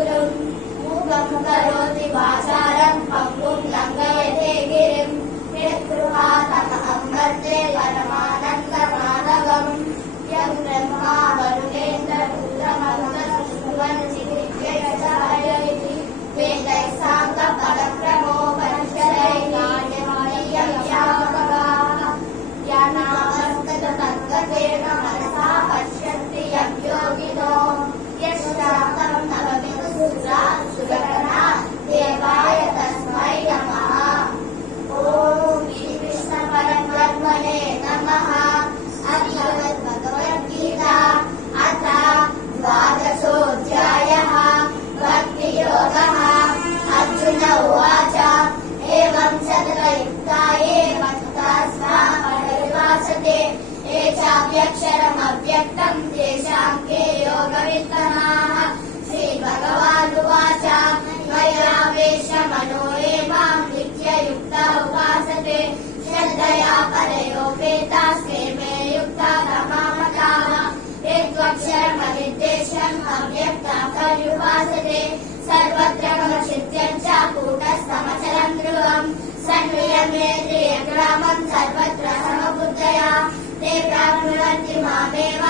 मूकं करोति वाचालं पङ्गुं लङ्घयते गिरिं यत्कृपातमहं वन्दे परमानन्दमाधवम् यं ब्रह्मा वरुणेन्द्ररुद्रमरुतस्तुवन्निधिर्यजसायति वेदैः साङ्गपदक्रमोपनिषदैः नाट्यमायं श्यामकगाः ज्ञानामस्ततत्त्वेन मनसा पश्यन्ति यं योगिनो यश्चान्तं नवविदुः सुगणना देवाय तस्मै नमः। ॐ श्रीकृष्णपरब्रह्मणे नमः। भगवद्गीता अथ द्वादशोऽध्यायः भक्तियोगः। अर्जुन उवाच एवं शतयुक्ता ये मत्ता स्वापरिभाषते ये चाप्यक्षरमव्यक्तं तेषां के योगवित्तमाः। श्रीभगवानुवाच मय्यावेशमनो ये मां नित्ययुक्ता उपासते श्रद्धया परयोपेतास्ते मे युक्ता तमामताः। ये त्वक्षरमनिर्देशम् अव्यक्तं पर्युपासते सर्वत्र गमचित्यं च कूटस्थमचलं ध्रुवम् सन्नियमेन्द्रियग्रामं सर्वत्र समबुद्धया ते प्राप्नुवन्ति मामेव